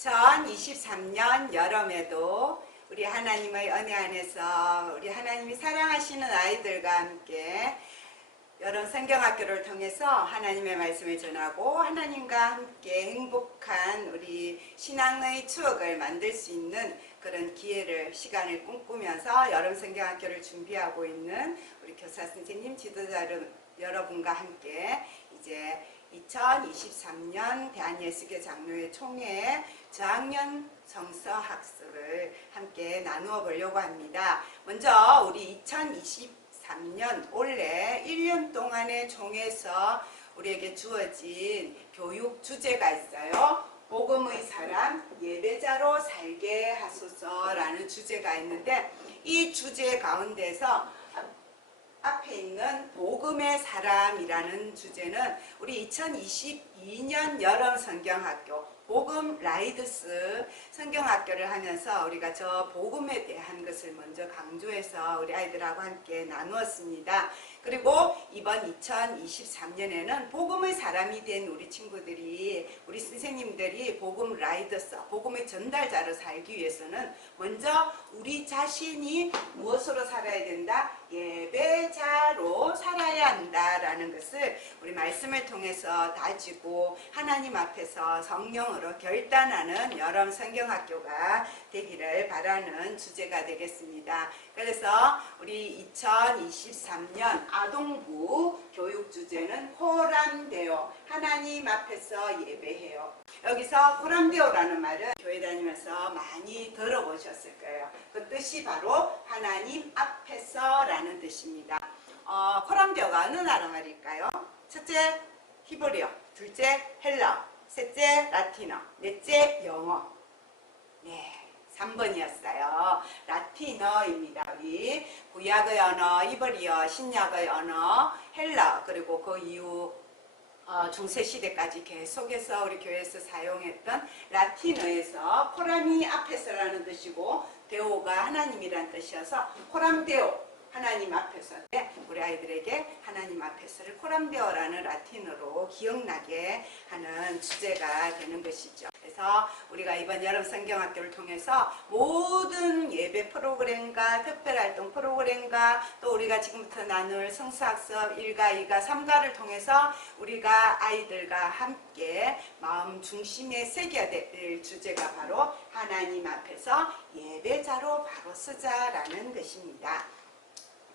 2023년 여름에도 우리 하나님의 은혜 안에서 우리 하나님이 사랑하시는 아이들과 함께 여름 성경학교를 통해서 하나님의 말씀을 전하고 하나님과 함께 행복한 우리 신앙의 추억을 만들 수 있는 그런 기회를, 시간을 꿈꾸면서 여름 성경학교를 준비하고 있는 우리 교사 선생님, 지도자 여러분과 함께 이제 2023년 대한예수교 장로회 총회 저학년 성서 학습을 함께 나누어 보려고 합니다. 먼저 우리 2023년 올해 1년 동안의 총회에서 우리에게 주어진 교육 주제가 있어요. 복음의 사람 예배자로 살게 하소서라는 주제가 있는데, 이 주제 가운데서 앞에 있는 복음의 사람이라는 주제는 우리 2022년 여름 성경학교 복음 라이드스 성경학교를 하면서 우리가 저 복음에 대한 것을 먼저 강조해서 우리 아이들하고 함께 나누었습니다. 그리고 이번 2023년에는 복음의 사람이 된 우리 친구들이, 우리 선생님들이 복음 라이드스, 복음의 전달자로 살기 위해서는 먼저 우리 자신이 무엇으로 살아야 된다? 예배자로 살아야 한다라는 것을 우리 말씀을 통해서 다지고 하나님 앞에서 성령으로 결단하는 여름 성경학교가 되기를 바라는 주제가 되겠습니다. 그래서 우리 2023년 아동부 교육 주제는 코람데오, 하나님 앞에서 예배해요. 여기서 코람데오라는 말은 교회 다니면서 많이 들어보셨을 거예요. 그 뜻이 바로 하나님 앞에서 라는 뜻입니다. 코람데오가 어느 나라 말일까요? 첫째 히브리어, 둘째 헬라어, 셋째 라틴어, 넷째 영어. 네, 3번이었어요. 라틴어입니다. 우리 구약의 언어, 히브리어, 신약의 언어, 헬라어, 그리고 그 이후 중세시대까지 계속해서 우리 교회에서 사용했던 라틴어에서 코람이 앞에서라는 뜻이고 데오가 하나님이란 뜻이어서 코람데오, 하나님 앞에서, 우리 아이들에게 하나님 앞에서를 코람데오라는 라틴어로 기억나게 하는 주제가 되는 것이죠. 그래서 우리가 이번 여름 성경학교를 통해서 모든 예배 프로그램과 특별활동 프로그램과 또 우리가 지금부터 나눌 성수학습 1가, 2가, 3가를 통해서 우리가 아이들과 함께 마음 중심에 새겨야 될 주제가 바로 하나님 앞에서 예배자로 바로 서자라는 것입니다.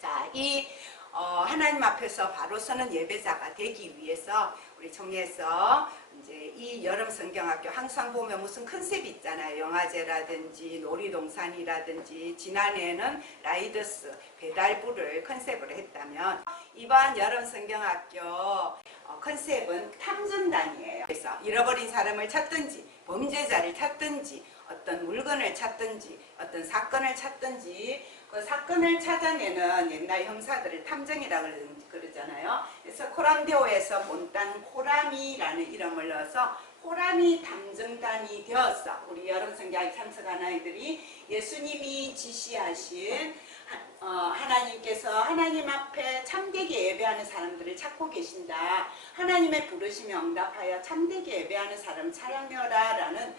자, 이 하나님 앞에서 바로 서는 예배자가 되기 위해서 우리 총회에서 이제 이 여름 성경학교 항상 보면 무슨 컨셉이 있잖아요. 영화제라든지 놀이동산이라든지, 지난해에는 라이더스 배달부를 컨셉으로 했다면 이번 여름 성경학교 컨셉은 탐정단이에요. 그래서 잃어버린 사람을 찾든지, 범죄자를 찾든지, 어떤 물건을 찾든지, 어떤 사건을 찾든지, 그 사건을 찾아내는 옛날 형사들을 탐정이라고 그러잖아요. 그래서 코람데오에서 본딴 코람이라는 이름을 넣어서 코람이 탐정단이 되어서 우리 여름 성경에 참석한 아이들이 예수님이 지시하신 하나님께서 하나님 앞에 참되게 예배하는 사람들을 찾고 계신다. 하나님의 부르심에 응답하여 참되게 예배하는 사람 찾아내어라 라는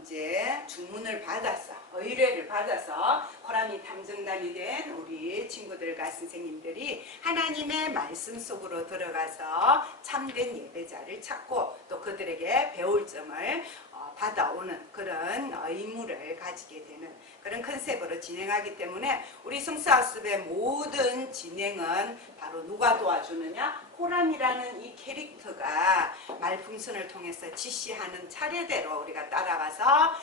이제 주문을 받아서, 의뢰를 받아서 코람이 탐정단이 된 우리 친구들과 선생님들이 하나님의 말씀 속으로 들어가서 참된 예배자를 찾고 또 그들에게 배울 점을 받아오는 그런 의무를 가지게 되는 그런 컨셉으로 진행하기 때문에 우리 성수학습의 모든 진행은 바로 누가 도와주느냐? 코람이라는 이 캐릭터가 말풍선을 통해서 지시하는 차례대로 우리가 따라가서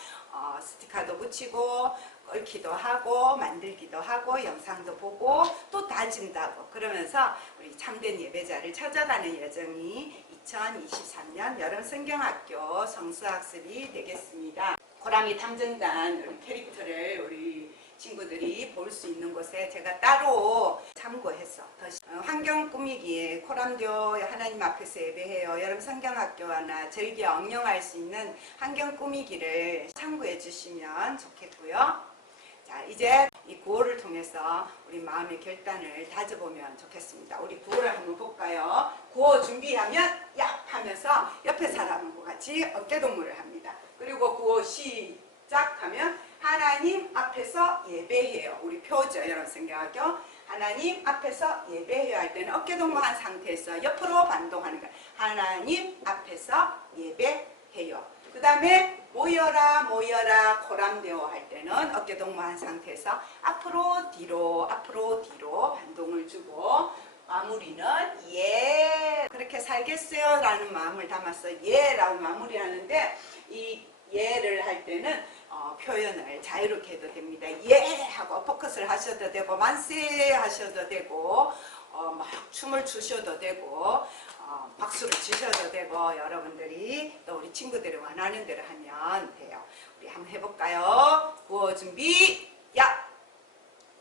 스티커도 붙이고 얽기도 하고 만들기도 하고 영상도 보고 또 다짐도 하고 그러면서 우리 참된 예배자를 찾아가는 여정이 2023년 여름 성경학교 성수학습이 되겠습니다. 코람이 탐정단 우리 캐릭터를 우리 친구들이 볼 수 있는 곳에 제가 따로 참고해서 환경 꾸미기에 코람데오 하나님 앞에서 예배해요 여름 성경학교나 즐겨 응용할 수 있는 환경 꾸미기를 참고해 주시면 좋겠고요. 자, 이제 이 구호를 통해서 우리 마음의 결단을 다져보면 좋겠습니다. 우리 구호를 한번 볼까요? 구호 준비하면 야! 하면서 옆에 사람과 같이 어깨동무를 합니다. 그리고 구호 시작하면 하나님 앞에서 예배해요. 우리 표죠. 여러분 생각하죠? 하나님 앞에서 예배해야 할 때는 어깨동무한 상태에서 옆으로 반동하는 거예요. 하나님 앞에서 예배해요. 그 다음에 모여라 모여라 코람데오 할 때는 어깨동무한 상태에서 앞으로 뒤로 반동을 주고 마무리는 예 그렇게 살겠어요 라는 마음을 담아서 예 라고 마무리하는데 이 예를 할 때는 표현을 자유롭게 해도 됩니다. 예 하고 어퍼컷을 하셔도 되고 만세 하셔도 되고 막 춤을 추셔도 되고 박수를 치셔도 되고 여러분들이 또 우리 친구들이 원하는 대로 하면 돼요. 우리 한번 해볼까요? 구호 준비 야!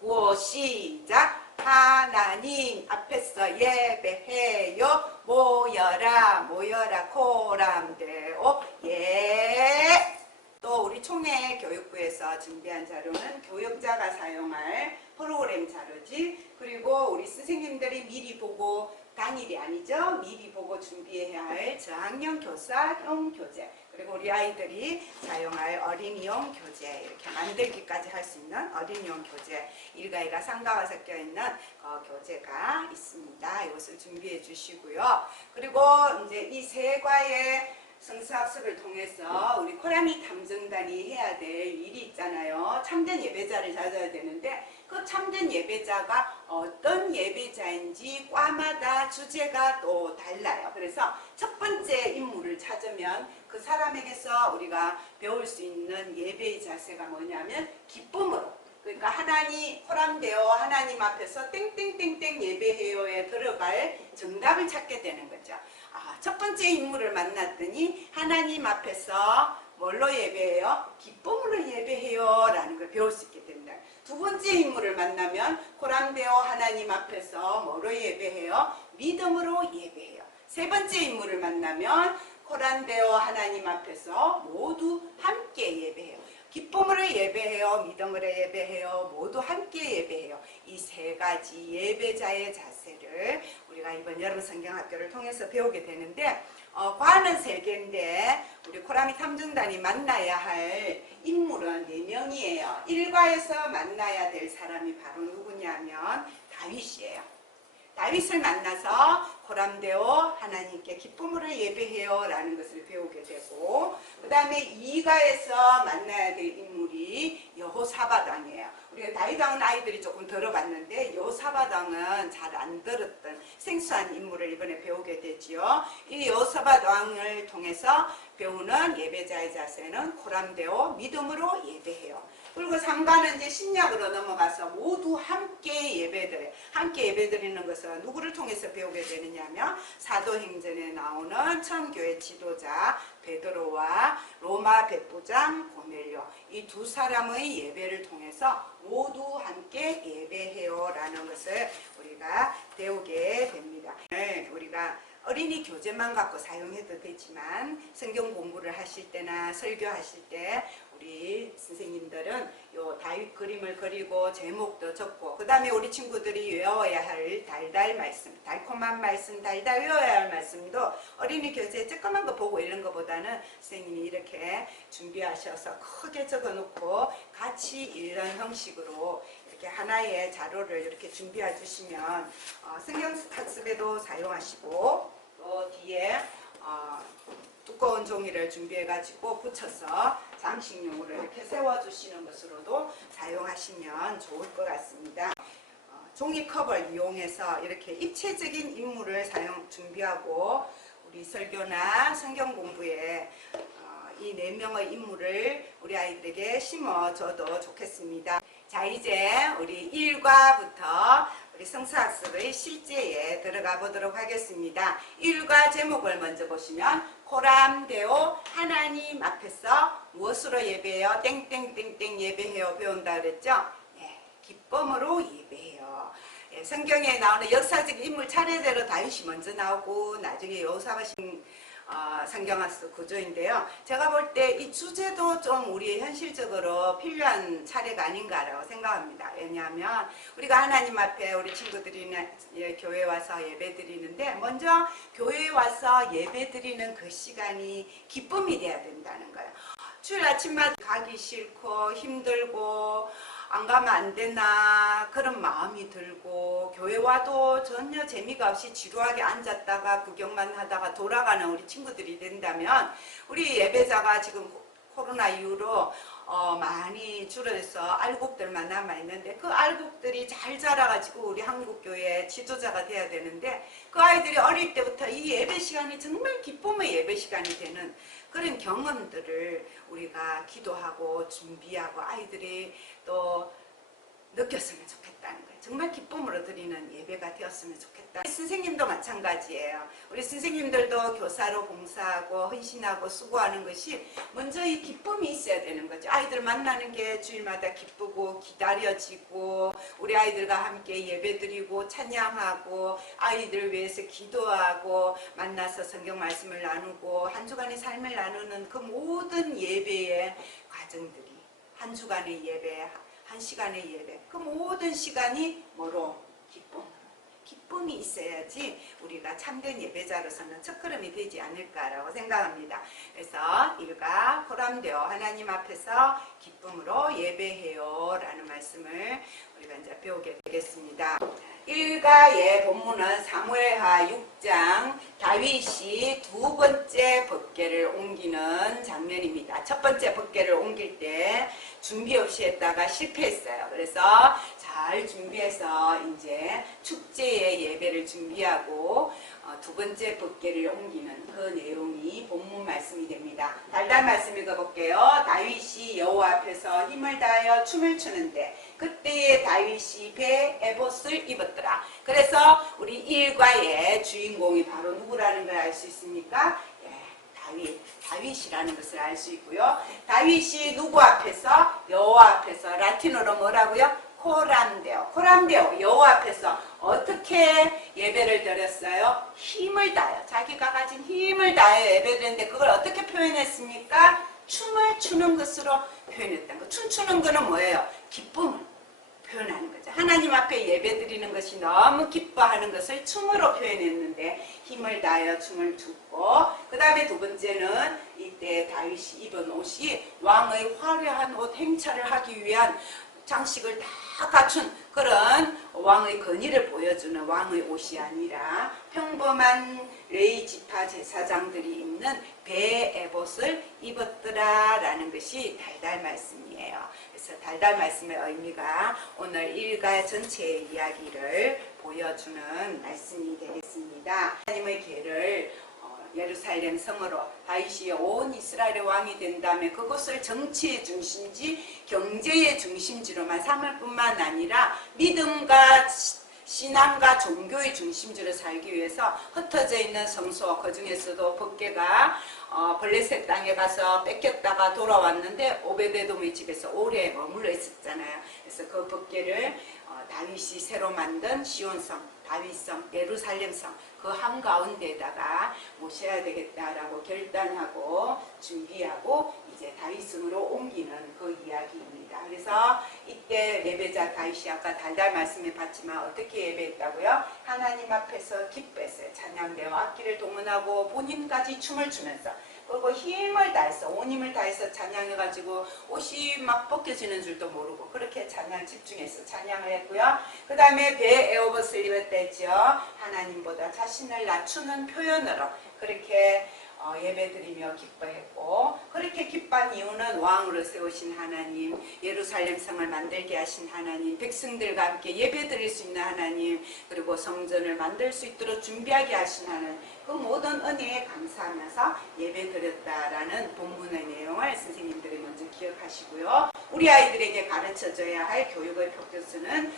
구호 시작! 하나님 앞에서 예배해요. 모여라 모여라 코람데오 예. 또 우리 총회 교육부에서 준비한 자료는 교육자가 사용할 프로그램 자료지. 그리고 우리 선생님들이 미리 보고 당일이 아니죠. 미리 보고 준비해야 할 저학년 교사용 교재 그리고 우리 아이들이 사용할 어린이용 교재 이렇게 만들기까지 할 수 있는 어린이용 교재 일과일과 상가가 섞여 있는 교재가 있습니다. 이것을 준비해 주시고요. 그리고 이제 이 세 과의 성서학습을 통해서 우리 코라미 탐정단이 해야 될 일이 있잖아요. 참된 예배자를 찾아야 되는데 그 참된 예배자가 어떤 예배자인지 과마다 주제가 또 달라요. 그래서 첫 번째 인물을 찾으면 그 사람에게서 우리가 배울 수 있는 예배의 자세가 뭐냐면 기쁨으로 그러니까 하나님 코람데오 하나님 앞에서 땡땡땡땡 예배해요에 들어갈 정답을 찾게 되는 거죠. 첫 번째 인물을 만났더니 하나님 앞에서 뭘로 예배해요? 기쁨으로 예배해요 라는 걸 배울 수 있게 됩니다. 두 번째 인물을 만나면 코람데오 하나님 앞에서 뭐로 예배해요? 믿음으로 예배해요. 세 번째 인물을 만나면 코람데오 하나님 앞에서 모두 함께 예배해요. 기쁨으로 예배해요. 믿음으로 예배해요. 모두 함께 예배해요. 이 세 가지 예배자의 자세를 우리가 이번 여름 성경학교를 통해서 배우게 되는데 과는 세 개인데 우리 코라미 탐정단이 만나야 할 인물은 4명이에요. 일과에서 만나야 될 사람이 바로 누구냐면 다윗이에요. 다윗을 만나서 코람데오 하나님께 기쁨으로 예배해요 라는 것을 배우게 되고 그 다음에 이가에서 만나야 될 인물이 여호사밧 왕이에요. 우리가 다윗 왕은 아이들이 조금 들어봤는데 여호사밧 왕은 잘 안 들었던 생소한 인물을 이번에 배우게 되지요. 이 여호사밧 왕을 통해서 배우는 예배자의 자세는 코람데오 믿음으로 예배해요. 그리고 3가는 이제 신약으로 넘어가서 모두 함께 예배드려요. 함께 예배드리는 것은 누구를 통해서 배우게 되느냐면 사도행전에 나오는 처음교회 지도자 베드로와 로마 백부장 고넬료 이 두 사람의 예배를 통해서 모두 함께 예배해요 라는 것을 우리가 배우게 됩니다. 우리가 어린이 교재만 갖고 사용해도 되지만 성경 공부를 하실 때나 설교하실 때 우리 선생님들은 요 다윗 그림을 그리고 제목도 적고 그 다음에 우리 친구들이 외워야 할 달달 말씀, 달콤한 말씀, 달달 외워야 할 말씀도 어린이 교재 조그만 거 보고 이런 것보다는 선생님이 이렇게 준비하셔서 크게 적어놓고 같이 읽는 형식으로 이렇게 하나의 자료를 이렇게 준비해 주시면 성경 학습에도 사용하시고 또 뒤에 두꺼운 종이를 준비해 가지고 붙여서 장식용으로 이렇게 세워주시는 것으로도 사용하시면 좋을 것 같습니다. 종이컵을 이용해서 이렇게 입체적인 인물을 준비하고 우리 설교나 성경 공부에 이 4명의 인물을 우리 아이들에게 심어줘도 좋겠습니다. 자, 이제 우리 1과부터 우리 성서학습의 실제에 들어가 보도록 하겠습니다. 1과 제목을 먼저 보시면 코람데오 하나님 앞에서 무엇으로 예배해요? 땡땡땡땡 예배해요 배운다 그랬죠? 네, 기쁨으로 예배해요. 네, 성경에 나오는 역사적 인물 차례대로 다윗이 먼저 나오고 나중에 여호사밧이 성경학습 구조인데요. 제가 볼 때 이 주제도 좀 우리 현실적으로 필요한 차례가 아닌가라고 생각합니다. 왜냐하면 우리가 하나님 앞에 우리 친구들이나 교회 와서 예배 드리는데 먼저 교회에 와서 예배 드리는 그 시간이 기쁨이 돼야 된다는 거예요. 주일 아침마다 가기 싫고 힘들고 안 가면 안 되나 그런 마음이 들고 교회 와도 전혀 재미가 없이 지루하게 앉았다가 구경만 하다가 돌아가는 우리 친구들이 된다면 우리 예배자가 지금 코로나 이후로 많이 줄어서 알곡들만 남아있는데 그 알곡들이 잘 자라가지고 우리 한국교회 지도자가 돼야 되는데 그 아이들이 어릴 때부터 이 예배 시간이 정말 기쁨의 예배 시간이 되는 그런 경험들을 우리가 기도하고 준비하고 아이들이 또 느꼈으면 좋겠다는 거예요. 정말 기쁨으로 드리는 예배가 되었으면 좋겠다. 선생님도 마찬가지예요. 우리 선생님들도 교사로 봉사하고 헌신하고 수고하는 것이 먼저 이 기쁨이 있어야 되는 거죠. 아이들 만나는 게 주일마다 기쁘고 기다려지고 우리 아이들과 함께 예배드리고 찬양하고 아이들 위해서 기도하고 만나서 성경 말씀을 나누고 한 주간의 삶을 나누는 그 모든 예배의 과정들이 한 주간의 예배 한 시간의 예배 그 모든 시간이 뭐로? 기쁨이 있어야지 우리가 참된 예배자로서는 첫걸음이 되지 않을까라고 생각합니다. 그래서 일가 보람되어 하나님 앞에서 기쁨으로 예배해요 라는 말씀을 우리가 이제 배우게 되겠습니다. 일가의 본문은 사무엘하 6장 다윗이 두 번째 법궤를 옮기는 장면입니다. 첫 번째 법궤를 옮길 때 준비 없이 했다가 실패했어요. 그래서 잘 준비해서 이제 축제의 예배를 준비하고 두 번째 법궤를 옮기는 그 내용이 본문 말씀이 됩니다. 달달 말씀 읽어볼게요. 다윗이 여호와 앞에서 힘을 다하여 춤을 추는데 그때에 다윗이 배 에봇을 입었더라. 그래서 우리 일과의 주인공이 바로 누구라는 걸 알 수 있습니까? 다윗이라는 것을 알 수 있고요. 다윗이 누구 앞에서? 여호와 앞에서. 라틴어로 뭐라고요? 코람데오 여호와 앞에서 어떻게 예배를 드렸어요? 힘을 다하여 자기가 가진 힘을 다하여 예배를 드렸는데 그걸 어떻게 표현했습니까? 춤을 추는 것으로 표현했다는 거. 춤추는 거는 뭐예요? 기쁨을 표현하는 거죠. 하나님 앞에 예배 드리는 것이 너무 기뻐하는 것을 춤으로 표현했는데 힘을 다하여 춤을 췄고 그 다음에 두 번째는 이때 다윗이 입은 옷이 왕의 화려한 옷 행차를 하기 위한 장식을 다 갖춘 그런 왕의 권위를 보여주는 왕의 옷이 아니라 평범한 레위 지파 제사장들이 입는 배 에봇을 입었더라라는 것이 달달 말씀이에요. 그래서 달달 말씀의 의미가 오늘 일가 전체의 이야기를 보여주는 말씀이 되겠습니다. 하나님의 계를 예루살렘 성으로 다윗이 온 이스라엘의 왕이 된 다음에 그것을 정치의 중심지 경제의 중심지로만 삼을 뿐만 아니라 믿음과 신앙과 종교의 중심지로 살기 위해서 흩어져 있는 성소 그 중에서도 법궤가 블레셋 땅에 가서 뺏겼다가 돌아왔는데 오베데돔의 집에서 오래 머물러 있었잖아요. 그래서 그 법궤를 다윗이 새로 만든 시온성, 다윗성, 예루살렘성 그 한가운데에다가 모셔야 되겠다라고 결단하고 준비하고 이제 다윗성으로 옮기는 그 이야기입니다. 그래서 이때 예배자 다윗이 아까 달달 말씀에 봤지만 어떻게 예배했다고요? 하나님 앞에서 기뻐했어요. 찬양대와 악기를 동원하고 본인까지 춤을 추면서 그리고 힘을 다해서 온 힘을 다해서 찬양해가지고 옷이 막 벗겨지는 줄도 모르고 그렇게 찬양 집중해서 찬양을 했고요. 그 다음에 배 에봇을 입었다 했죠. 하나님보다 자신을 낮추는 표현으로 그렇게 예배드리며 기뻐했고 그렇게 기뻐한 이유는 왕으로 세우신 하나님, 예루살렘 성을 만들게 하신 하나님, 백성들과 함께 예배드릴 수 있는 하나님, 그리고 성전을 만들 수 있도록 준비하게 하신 하나님, 그 모든 은혜에 감사하면서 예배드렸다라는 본문의 내용을 선생님들이 먼저 기억하시고요. 우리 아이들에게 가르쳐줘야 할 교육의 표준은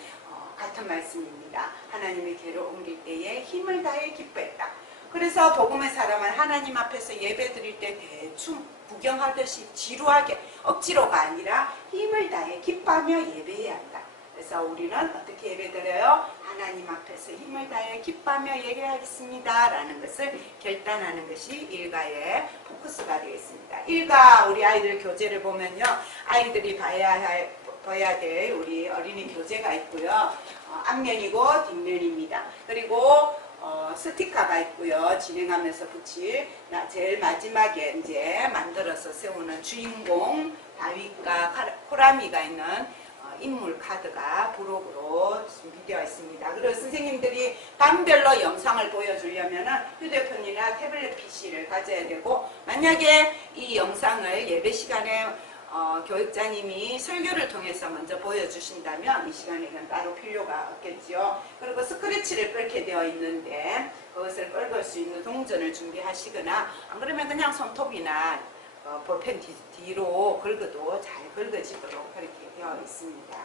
같은 말씀입니다. 하나님의 계를 옮길 때에 힘을 다해 기뻐했다. 그래서 복음의 사람은 하나님 앞에서 예배 드릴 때 대충 구경하듯이 지루하게 억지로가 아니라 힘을 다해 기뻐하며 예배해야 한다. 그래서 우리는 어떻게 예배 드려요? 하나님 앞에서 힘을 다해 기뻐하며 예배하겠습니다 라는 것을 결단하는 것이 일가의 포커스가 되겠습니다. 일가 우리 아이들 교재를 보면요, 아이들이 봐야 될 우리 어린이 교재가 있고요. 앞면이고 뒷면입니다. 그리고 스티커가 있고요. 진행하면서 붙일 제일 마지막에 이제 만들어서 세우는 주인공 다윗과 호람이가 있는 인물 카드가 부록으로 준비되어 있습니다. 그리고 선생님들이 반별로 영상을 보여주려면 휴대폰이나 태블릿 PC를 가져야 되고, 만약에 이 영상을 예배 시간에 교육자님이 설교를 통해서 먼저 보여주신다면 이 시간에는 따로 필요가 없겠죠. 그리고 스크래치를 끌게 되어 있는데 그것을 끌을 수 있는 동전을 준비하시거나, 안 그러면 그냥 손톱이나 볼펜 뒤로 긁어도 잘 긁어지도록 그렇게 되어 있습니다.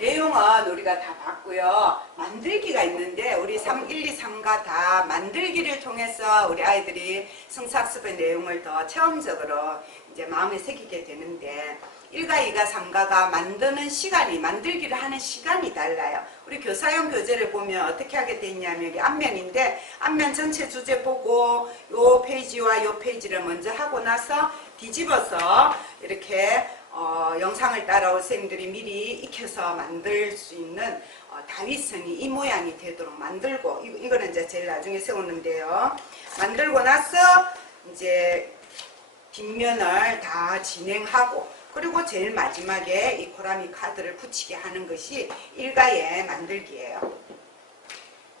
내용은 우리가 다 봤고요. 만들기가 있는데 우리 1, 2, 3가 다 만들기를 통해서 우리 아이들이 성사학습의 내용을 더 체험적으로 이제 마음에 새기게 되는데, 1가 2가 3가가 만드는 시간이, 만들기를 하는 시간이 달라요. 우리 교사용 교재를 보면 어떻게 하게 돼 있냐면, 여기 앞면인데 앞면 전체 주제 보고 요 페이지와 요 페이지를 먼저 하고 나서 뒤집어서 이렇게 영상을 따라올 선생님들이 미리 익혀서 만들 수 있는 다윗성이 이 모양이 되도록 만들고, 이거는 이제 제일 나중에 세우는데요. 만들고 나서 이제 뒷면을 다 진행하고, 그리고 제일 마지막에 이 고라미 카드를 붙이게 하는 것이 일가의 만들기예요.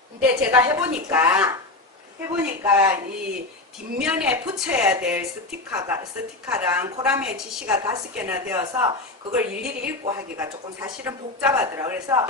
근데 제가 해보니까 이 뒷면에 붙여야 될 스티커랑 고라미의 지시가 5개나 되어서 그걸 일일이 읽고 하기가 조금 사실은 복잡하더라고요. 그래서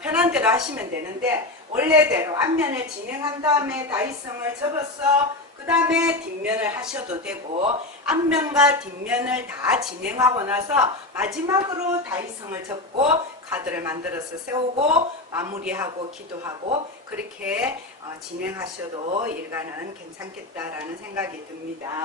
편한 대로 하시면 되는데, 원래대로 앞면을 진행한 다음에 다이성을 접어서 그 다음에 뒷면을 하셔도 되고, 앞면과 뒷면을 다 진행하고 나서 마지막으로 다이성을 접고 카드를 만들어서 세우고 마무리하고 기도하고 그렇게 진행하셔도 일가는 괜찮겠다라는 생각이 듭니다.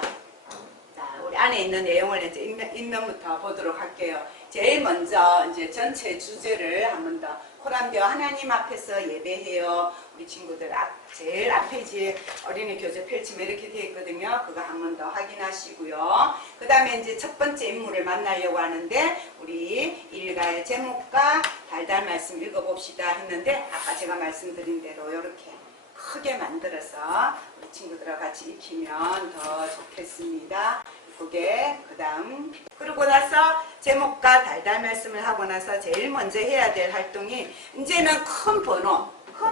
자, 우리 안에 있는 내용을 이제 인면부터 보도록 할게요. 제일 먼저 이제 전체 주제를 한 번 더, 호람되어 하나님 앞에서 예배해요. 우리 친구들 제일 앞페이지에 어린이 교재 펼치면 이렇게 되어 있거든요. 그거 한 번 더 확인하시고요. 그 다음에 이제 첫 번째 인물을 만나려고 하는데, 우리 일가의 제목과 달달 말씀 읽어봅시다 했는데, 아까 제가 말씀드린 대로 이렇게 크게 만들어서 우리 친구들과 같이 익히면 더 좋겠습니다. 그게 그 다음, 그러고 나서 제목과 달달 말씀을 하고 나서 제일 먼저 해야 될 활동이, 이제는 큰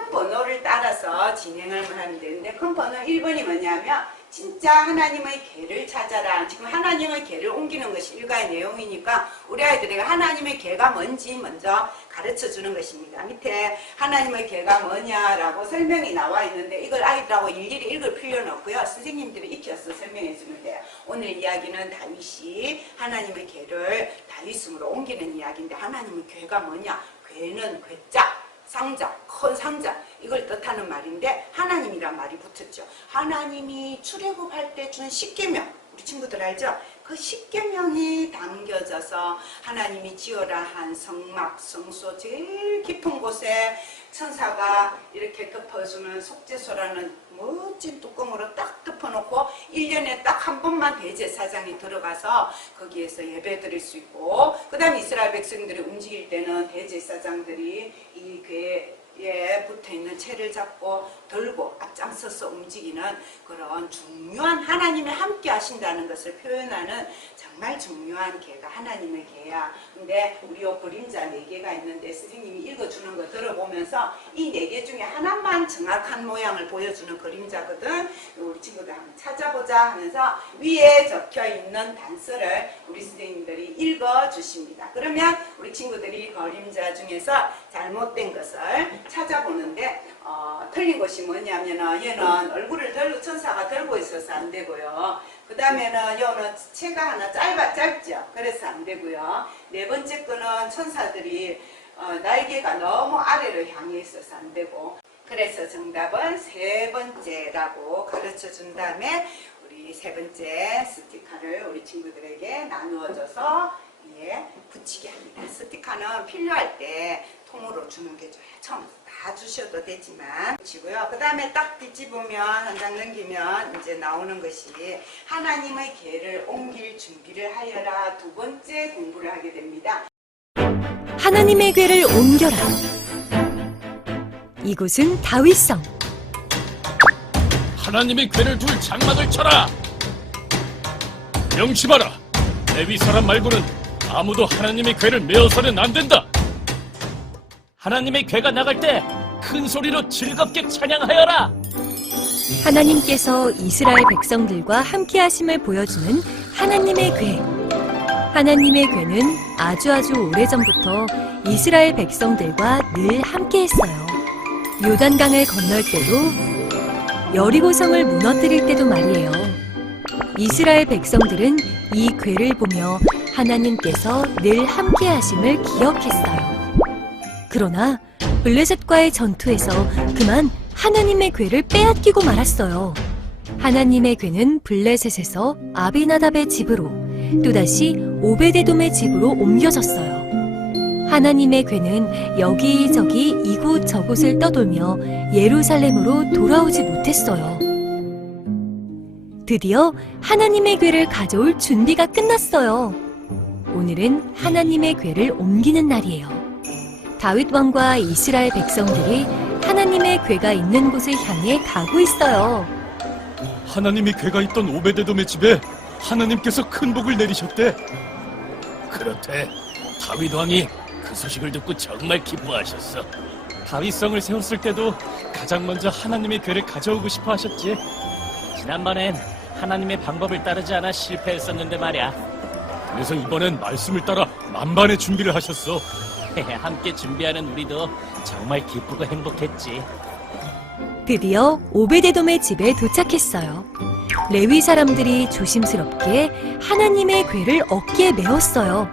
번호를 따라서 진행을 하면 되는데, 큰 번호 1번이 뭐냐면 진짜 하나님의 계를 찾아라. 지금 하나님의 계를 옮기는 것이 일가의 내용이니까 우리 아이들에게 하나님의 계가 뭔지 먼저 가르쳐 주는 것입니다. 밑에 하나님의 계가 뭐냐라고 설명이 나와 있는데, 이걸 아이들하고 일일이 읽을 필요는 없고요. 선생님들이 익혀서 설명해 주면 돼요. 오늘 이야기는 다윗이 하나님의 계를 다윗으로 옮기는 이야기인데, 하나님의 계가 뭐냐? 괴는 괴자, 상자, 큰 상자, 이걸 뜻하는 말인데 하나님이란 말이 붙었죠. 하나님이 출애굽할 때 준 10계명, 우리 친구들 알죠? 그 10계명이 담겨져서 하나님이 지어라 한 성막, 성소 제일 깊은 곳에 천사가 이렇게 덮어주는 속죄소라는 멋진 뚜껑으로 딱 덮어놓고 1년에 딱 한 번만 대제사장이 들어가서 거기에서 예배 드릴 수 있고, 그 다음에 이스라엘 백성들이 움직일 때는 대제사장들이 이 궤에 붙어있는 채를 잡고 들고 앞장서서 움직이는 그런 중요한, 하나님이 함께 하신다는 것을 표현하는 정말 중요한 계가 하나님의 계야. 근데 우리 요 그림자 4개가 있는데 선생님이 읽어주는 거 들어보면서 이 4개 중에 하나만 정확한 모양을 보여주는 그림자거든. 우리 친구들 한번 찾아보자 하면서 위에 적혀있는 단서를 우리 선생님들이 읽어주십니다. 그러면 우리 친구들이 그림자 중에서 잘못된 것을 찾아보는데, 틀린 것이 뭐냐면은, 얘는 얼굴을 들고 천사가 들고 있어서 안 되고요. 그 다음에는 얘는 채가 하나 짧죠. 그래서 안 되고요. 네 번째 거는 천사들이 날개가 너무 아래로 향해 있어서 안 되고, 그래서 정답은 세 번째라고 가르쳐 준 다음에 우리 세 번째 스티커를 우리 친구들에게 나누어줘서 붙이게 합니다. 스티커는 필요할 때 통으로 주는 게 좋아요. 처음 다 주셔도 되지만 붙이고요. 그 다음에 딱 뒤집으면 한 장 넘기면 이제 나오는 것이 하나님의 궤를 옮길 준비를 하여라. 두 번째 공부를 하게 됩니다. 하나님의 궤를 옮겨라. 이곳은 다윗성. 하나님의 궤를 둘 장막을 쳐라. 명심하라. 레위 사람 말고는 아무도 하나님의 궤를 메어서는 안 된다. 하나님의 궤가 나갈 때 큰 소리로 즐겁게 찬양하여라. 하나님께서 이스라엘 백성들과 함께 하심을 보여주는 하나님의 궤. 하나님의 궤는 아주 오래전부터 이스라엘 백성들과 늘 함께 했어요. 요단강을 건널 때도 여리고성을 무너뜨릴 때도 말이에요. 이스라엘 백성들은 이 궤를 보며 하나님께서 늘 함께 하심을 기억했어요. 그러나 블레셋과의 전투에서 그만 하나님의 궤를 빼앗기고 말았어요. 하나님의 궤는 블레셋에서 아비나답의 집으로 또다시 오베데돔의 집으로 옮겨졌어요. 하나님의 궤는 여기저기 이곳 저곳을 떠돌며 예루살렘으로 돌아오지 못했어요. 드디어 하나님의 궤를 가져올 준비가 끝났어요. 오늘은 하나님의 궤를 옮기는 날이에요. 다윗 왕과 이스라엘 백성들이 하나님의 궤가 있는 곳을 향해 가고 있어요. 하나님의 궤가 있던 오베데돔의 집에 하나님께서 큰 복을 내리셨대. 그렇대. 다윗 왕이 그 소식을 듣고 정말 기뻐하셨어. 다윗성을 세웠을 때도 가장 먼저 하나님의 궤를 가져오고 싶어 하셨지. 지난번엔 하나님의 방법을 따르지 않아 실패했었는데 말이야. 그래서 이번엔 말씀을 따라 만반의 준비를 하셨어. 함께 준비하는 우리도 정말 기쁘고 행복했지. 드디어 오베데돔의 집에 도착했어요. 레위 사람들이 조심스럽게 하나님의 궤를 어깨에 메었어요.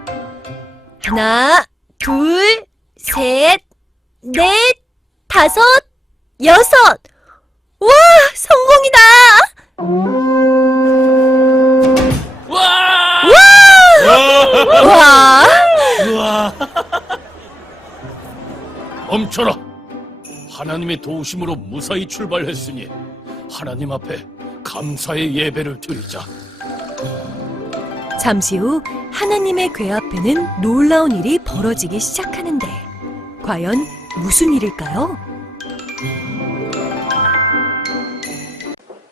하나, 둘, 셋, 넷, 다섯, 여섯! 와, 성공이다! 와! 와! 와! 우와! 멈춰라! 하나님의 도우심으로 무사히 출발했으니 하나님 앞에 감사의 예배를 드리자. 잠시 후 하나님의 궤 앞에는 놀라운 일이 벌어지기 시작하는데 과연 무슨 일일까요?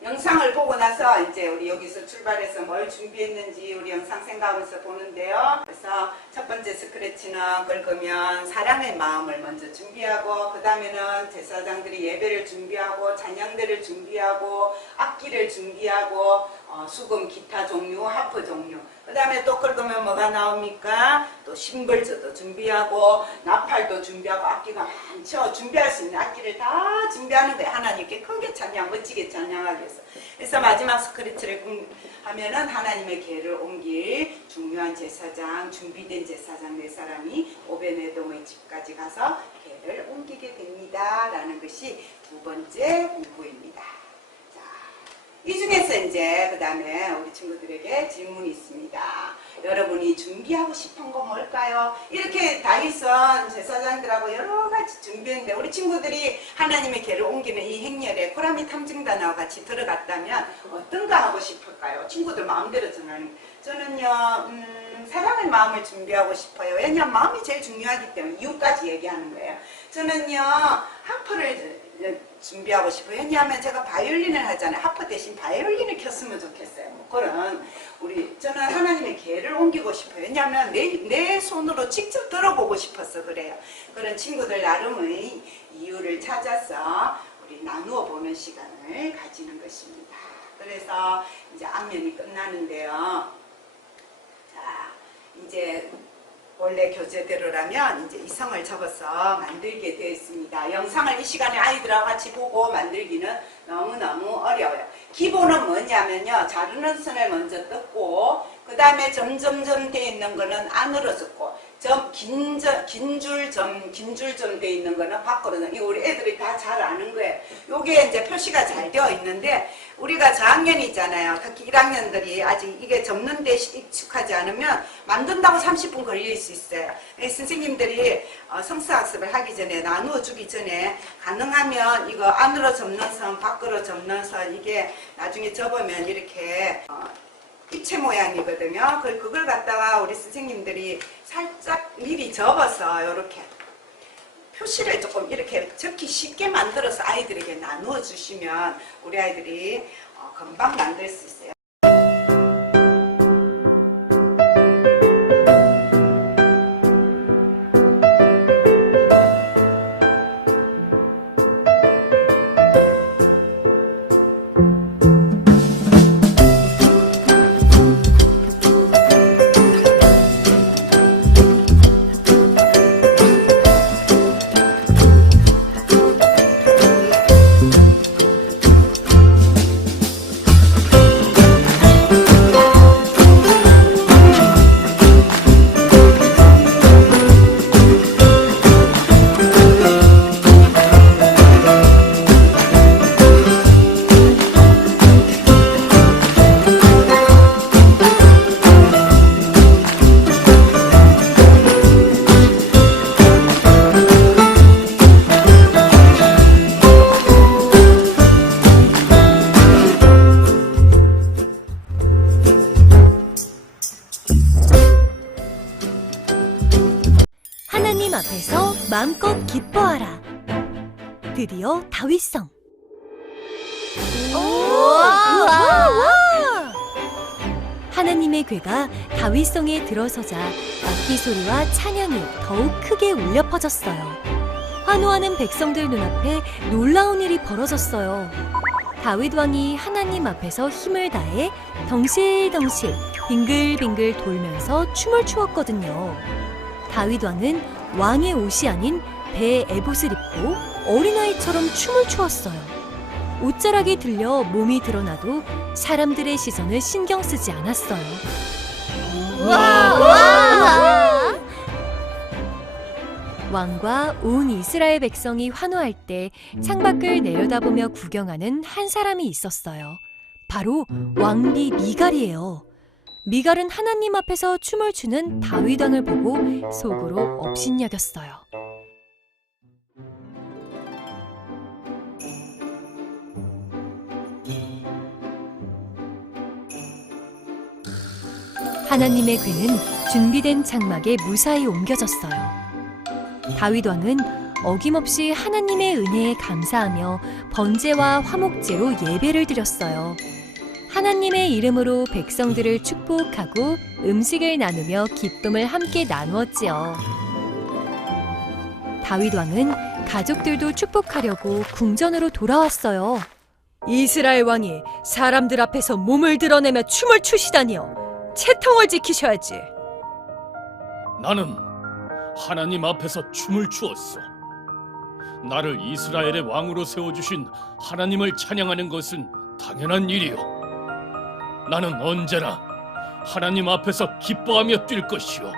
영상을 보고 나서 이제 우리 여기서 출발해서 뭘 준비했는지 우리 영상 생각하면서 보는데요. 그래서 첫 번째 스크래치는 긁으면 사랑의 마음을 먼저 준비하고, 그 다음에는 제사장들이 예배를 준비하고 찬양대를 준비하고 악기를 준비하고 수금, 기타 종류, 하프 종류, 그 다음에 또 긁으면 뭐가 나옵니까? 또 심벌저도 준비하고 나팔도 준비하고 악기가 많죠. 준비할 수 있는 악기를 다 준비하는 거예요. 하나님께 크게 찬양, 멋지게 찬양하기 위해서. 그래서 마지막 스크래치를 하면은 하나님의 궤를 옮길 중요한 제사장, 준비된 제사장 네 사람이 오베데돔의 집까지 가서 궤를 옮기게 됩니다. 라는 것이 두 번째 공부입니다. 이 중에서 이제 그 다음에 우리 친구들에게 질문이 있습니다. 여러분이 준비하고 싶은 거 뭘까요? 이렇게 다윗은 제사장들하고 여러 가지 준비했는데 우리 친구들이 하나님의 궤를 옮기는 이 행렬에 코라미 탐증단하고 같이 들어갔다면 어떤 거 하고 싶을까요? 친구들 마음대로 정하는. 저는요 사랑의 마음을 준비하고 싶어요. 왜냐하면 마음이 제일 중요하기 때문에 이유까지 얘기하는 거예요. 저는요 하프를 준비하고 싶어요. 왜냐하면 제가 바이올린을 하잖아요. 하프 대신 바이올린을 켰으면 좋겠어요. 뭐 그런 저는 하나님의 궤를 옮기고 싶어요. 왜냐하면 내 손으로 직접 들어보고 싶어서 그래요. 그런 친구들 나름의 이유를 찾아서 우리 나누어 보는 시간을 가지는 것입니다. 그래서 이제 앞면이 끝나는데요. 자, 이제 원래 교재대로라면 이제 이성을 적어서 만들게 되어 있습니다. 영상을 이 시간에 아이들하고 같이 보고 만들기는 너무너무 어려워요. 기본은 뭐냐면요. 자르는 선을 먼저 뜯고 그 다음에 점점점 되어 있는 거는 안으로 긋고 긴줄점 돼 있는 거는 밖으로는 이거 우리 애들이 다 잘 아는 거예요. 요게 이제 표시가 잘 되어 있는데 우리가 저학년이잖아요. 특히 1학년들이 아직 이게 접는 데 익숙하지 않으면 만든다고 30분 걸릴 수 있어요. 선생님들이 성서학습을 하기 전에 나누어 주기 전에 가능하면 이거 안으로 접는 선, 밖으로 접는 선 이게 나중에 접으면 이렇게 입체 모양이거든요. 그걸 갖다가 우리 선생님들이 살짝 미리 접어서 이렇게 표시를 조금 이렇게 적기 쉽게 만들어서 아이들에게 나누어 주시면 우리 아이들이 금방 만들 수 있어요. 하나님 앞에서 마음껏 기뻐하라. 드디어 다윗성. 하나님의 괴가 다윗성에 들어서자 악기 소리와 찬양이 더욱 크게 울려 퍼졌어요. 환호하는 백성들 눈앞에 놀라운 일이 벌어졌어요. 다윗 왕이 하나님 앞에서 힘을 다해 덩실덩실 빙글빙글 돌면서 춤을 추었거든요. 다윗 왕은 왕의 옷이 아닌 배 에봇을 입고 어린아이처럼 춤을 추었어요. 옷자락이 들려 몸이 드러나도 사람들의 시선을 신경 쓰지 않았어요. 왕과 온 이스라엘 백성이 환호할 때 창밖을 내려다보며 구경하는 한 사람이 있었어요. 바로 왕비 미갈이에요. 미갈은 하나님 앞에서 춤을 추는 다윗 왕을 보고 속으로 업신여겼어요. 하나님의 괴는 준비된 장막에 무사히 옮겨졌어요. 다윗 왕은 어김없이 하나님의 은혜에 감사하며 번제와 화목제로 예배를 드렸어요. 하나님의 이름으로 백성들을 축복하고 음식을 나누며 기쁨을 함께 나누었지요. 다윗 왕은 가족들도 축복하려고 궁전으로 돌아왔어요. 이스라엘 왕이 사람들 앞에서 몸을 드러내며 춤을 추시다니요. 채통을 지키셔야지. 나는 하나님 앞에서 춤을 추었어. 나를 이스라엘의 왕으로 세워주신 하나님을 찬양하는 것은 당연한 일이요. 나는 언제나 하나님 앞에서 기뻐하며 뛸 것이요.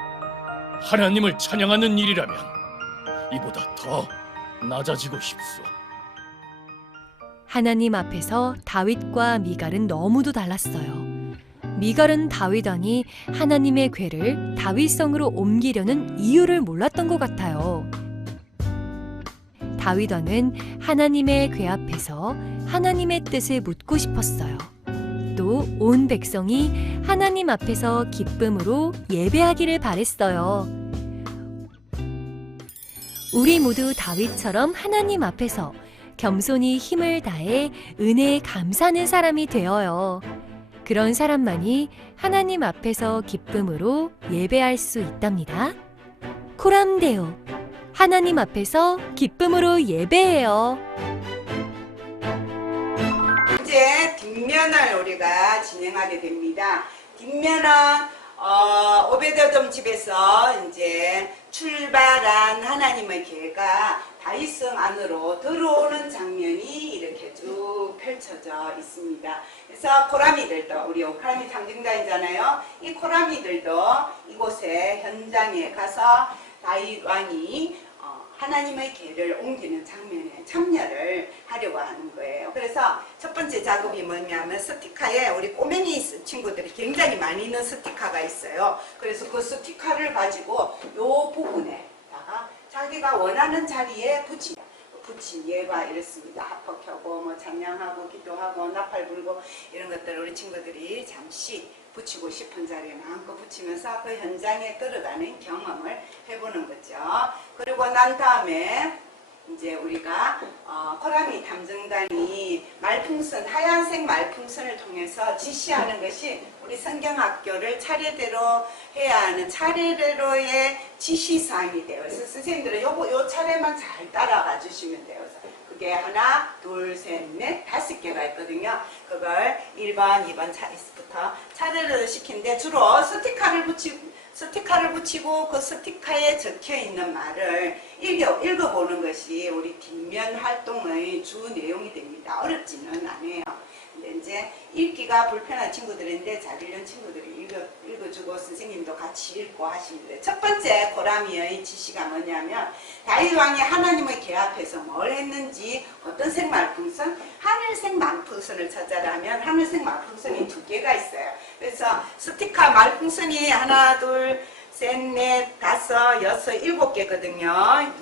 하나님을 찬양하는 일이라면 이보다 더 낮아지고 싶소. 하나님 앞에서 다윗과 미갈은 너무도 달랐어요. 미갈은 다윗 왕이 하나님의 괴를 다윗성으로 옮기려는 이유를 몰랐던 것 같아요. 다윗 왕은 하나님의 괴 앞에서 하나님의 뜻을 묻고 싶었어요. 또 온 백성이 하나님 앞에서 기쁨으로 예배하기를 바랬어요. 우리 모두 다윗처럼 하나님 앞에서 겸손히 힘을 다해 은혜에 감사하는 사람이 되어요. 그런 사람만이 하나님 앞에서 기쁨으로 예배할 수 있답니다. 코람데오, 하나님 앞에서 기쁨으로 예배해요. 이제 뒷면을 우리가 진행하게 됩니다. 뒷면은 오베드돔 집에서 이제 출발한 하나님의 계가 다윗성 안으로 들어오는 장면이 이렇게 쭉 펼쳐져 있습니다. 그래서 코라미들도, 우리 오크라미 상징자이잖아요. 이 코라미들도 이곳에 현장에 가서 다윗 왕이 하나님의 계를 옮기는 장면에 참여를 하려고 하는 거예요. 그래서 첫 번째 작업이 뭐냐면 스티커에 우리 꼬맹이 친구들이 굉장히 많이 있는 스티커가 있어요. 그래서 그 스티커를 가지고 요 부분에다가 자기가 원하는 자리에 붙인 예가 이렇습니다. 합법하고 뭐 찬양하고 기도하고 나팔 불고 이런 것들을 우리 친구들이 잠시 붙이고 싶은 자리에 마음껏 붙이면서 그 현장에 들어가는 경험을 해보는 거죠. 그리고 난 다음에 이제 우리가 코라미 탐정단이 말풍선, 하얀색 말풍선을 통해서 지시하는 것이 우리 성경학교를 차례대로 해야 하는 차례대로의 지시사항이 돼요. 그래서 선생님들은 요 차례만 잘 따라가 주시면 돼요. 그게 하나, 둘, 셋, 넷, 5개가 있거든요. 그걸 1번, 2번 차례부터 차례를 시키는데 주로 스티커를 붙이고 그 스티커에 적혀 있는 말을 읽어보는 것이 우리 뒷면 활동의 주 내용이 됩니다. 어렵지는 않아요. 근데 이제 읽기가 불편한 친구들인데 잘 읽는 친구들이 읽어주고 선생님도 같이 읽고 하시면 돼요. 첫 번째 코라미의 지시가 뭐냐면 다윗 왕이 하나님의 계 앞에서 뭘 했는지 어떤 색 말풍선? 하늘색 말풍선을 찾아라면 하늘색 말풍선이 2개가 있어요. 그래서 스티커 말풍선이 하나, 둘, 셋, 넷, 다섯, 여섯, 7개거든요.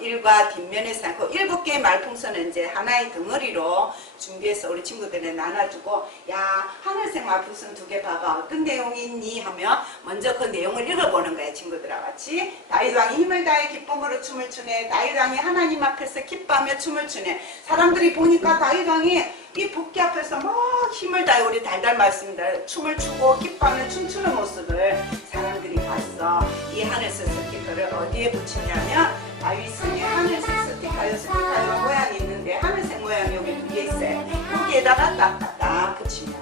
1과 뒷면에서 그 7개의 말풍선은 이제 하나의 덩어리로 준비해서 우리 친구들에 나눠주고, 야, 하늘색 말풍선 2개 봐봐. 어떤 내용이 있니? 하면 먼저 그 내용을 읽어보는 거예요. 친구들과 같이. 다윗 왕이 힘을 다해 기쁨으로 춤을 추네. 다윗 왕이 하나님 앞에서 기뻐하며 춤을 추네. 사람들이 보니까 다윗 왕이 이 복귀 앞에서 막 힘을 다해, 우리 달달 말씀입니다. 춤을 추고 기뻐하며 춤추는 모습을 사람들이 봤어. 이 하늘색 스티커를 어디에 붙이냐면 다윗성의 하늘색 스티커가 모양이 있는데 하늘색 모양이 여기 2개 있어요. 여기에다가 딱 붙이면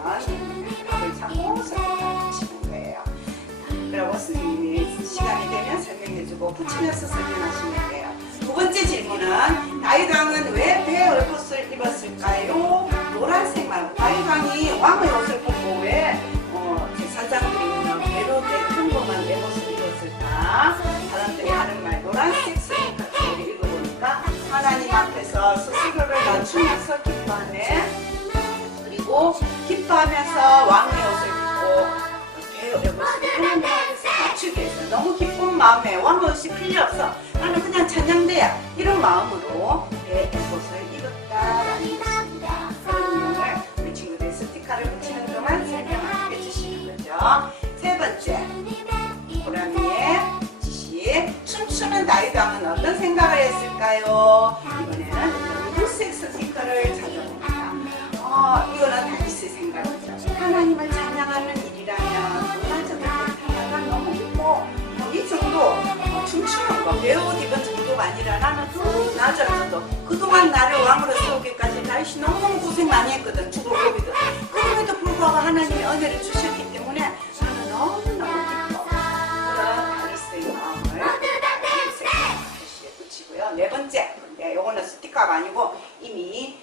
답을 찾고 스티커를 붙이는 거예요. 그리고 선생님이 시간이 되면 설명해주고 붙이면서 설명하시면 돼요. 두 번째 질문은 다윗 왕은 왜 배의 옷을 입었을까요? 노란색 말고 다윗 왕이 왕의 옷을 벗고 왜 제사장들이 배로 된 평범한 내 옷을 입었을까? 사람들이 하는 말 노란색 스티커를 읽어보니까 하나님 앞에서 스스로를 낮추면서 기뻐하네. 그리고 기뻐하면서 왕의 옷을 입고 배의 옷을 하나님 앞에서 맞추기 위해서 너무 기쁜 마음에 왕의 옷이 필요 없어. 나는 그냥 찬양돼야 이런 마음으로 배의 옷을 입었다라는 것입니다. 그런 내용을 우리 친구들이 스티커를 붙이는 동안 설명을 해주시는 거죠. 세 번째, 코라미의 지시. 춤추는 다윗 왕은 어떤 생각을 했을까요? 이번에는 연두색 스티커를 찾아봅니다. 이거는 다윗의 생각이죠. 하나님을 찬양하는 일이라면 문화적인 하나가 너무 기뻐. 이 정도 춤추는 거, 배옷 입은 정도가 아니라 나는 그 낮아서도 그동안 나를 왕으로 세우기까지 다윗이 너무 고생 많이 했거든. 죽을 고비도. 그럼에도 불구하고 하나님이 은혜를 주셨기 때문에 나는 너무너무 기뻐. 그런 다윗의 마음을 다윗의 글씨에 붙이고요. 네 번째, 근데 요거는 스티커가 아니고 이미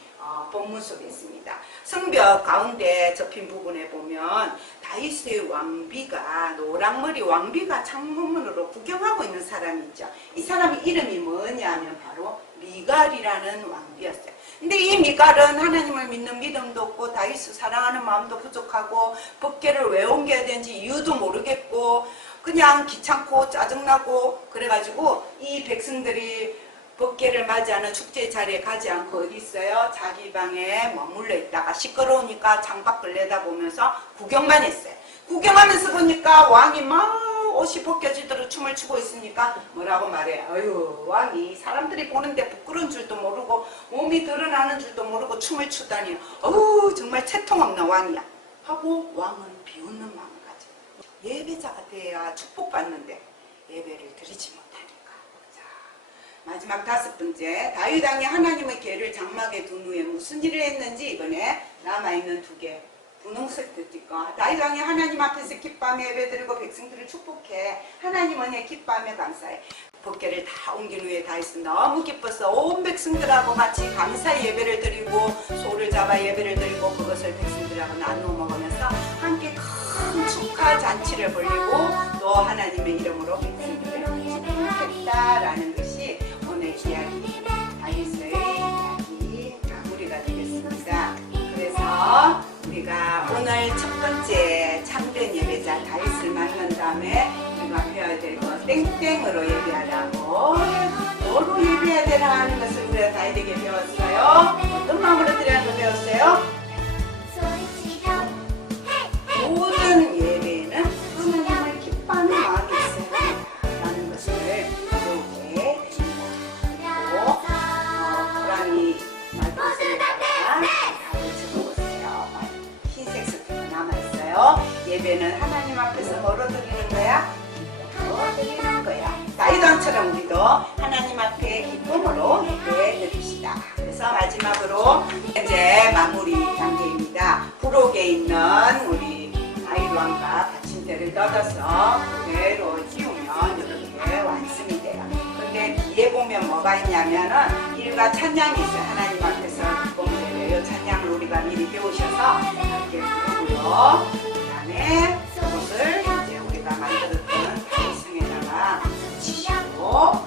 본문 속에 있습니다. 성벽 가운데 접힌 부분에 보면 다윗의 왕비가, 노랑머리 왕비가 창문으로 구경하고 있는 사람이 있죠. 이 사람의 이름이 뭐냐면 바로 미갈이라는 왕비였어요. 근데 이 미갈은 하나님을 믿는 믿음도 없고 다윗을 사랑하는 마음도 부족하고 법궤를 왜 옮겨야 되는지 이유도 모르겠고 그냥 귀찮고 짜증나고 그래가지고 이 백성들이 법궤를 맞이하는 축제 자리에 가지 않고 어디 있어요? 자기 방에 머물러 있다가 시끄러우니까 창밖을 내다보면서 구경만 했어요. 구경하면서 보니까 왕이 막 옷이 벗겨지도록 춤을 추고 있으니까 뭐라고 말해? 아유, 왕이 사람들이 보는데 부끄러운 줄도 모르고 몸이 드러나는 줄도 모르고 춤을 추다니 어우 정말 채통 없는 왕이야 하고 왕은 비웃는 마음을 가져. 예배자가 돼야 축복받는데 예배를 드리지 못하니까. 마지막 5번째, 다윗 왕이 하나님의 궤를 장막에 둔 후에 무슨 일을 했는지 이번에 남아있는 2개 분홍색 뜻이니까 다윗왕이 하나님 앞에서 기뻐하며 예배드리고 백성들을 축복해. 하나님 은혜 기뻐하며 감사해. 법궤를 다 옮긴 후에 다윗은 너무 기뻐서 온 백성들하고 같이 감사의 예배를 드리고 소를 잡아 예배를 드리고 그것을 백성들하고 나누어 먹으면서 함께 큰 축하 잔치를 벌이고 또 하나님의 이름으로 백성들을 축복했다라는 것이 오늘 이야기 다윗의 이야기 마무리가 되겠습니다. 그래서 우리가 오늘 첫 번째 참된 예배자 다윗을 만난 다음에 우리가 배워야 될 것 땡땡으로 예배하라고 뭐로 예배해야 되나 하는 것을 우리가 다윗에게 배웠어요. 어떤 마음으로 드려야 하는 거 배웠어요? 모든 예배에는 하나님을 기뻐하는 마음이 있어야 한다는 것을 배우게 됩니다. 그리고 고라니 말씀에다가 답을 적어보세요. 흰색 스티커 남아있어요. 예배는 하나님 앞에서 뭐로 드리는 거야? 기쁨으로 드리는 거야. 다윗왕처럼 우리도 하나님 앞에 기쁨으로 예배 드립시다. 그래서 마지막으로 이제 마무리 단계입니다. 부록에 있는 우리 다윗왕과 받침대를 뜯어서 그대로 띄우면 이렇게 완성이 돼요. 근데 뒤에 보면 뭐가 있냐면은 일과 찬양이 있어요. 하나님 앞에서 기쁨을 찬양을 우리가 미리 배우셔서 이렇게 부르고요. 그 다음에 그것을 이제 우리가 만들었던 다윗성에다가 붙이시고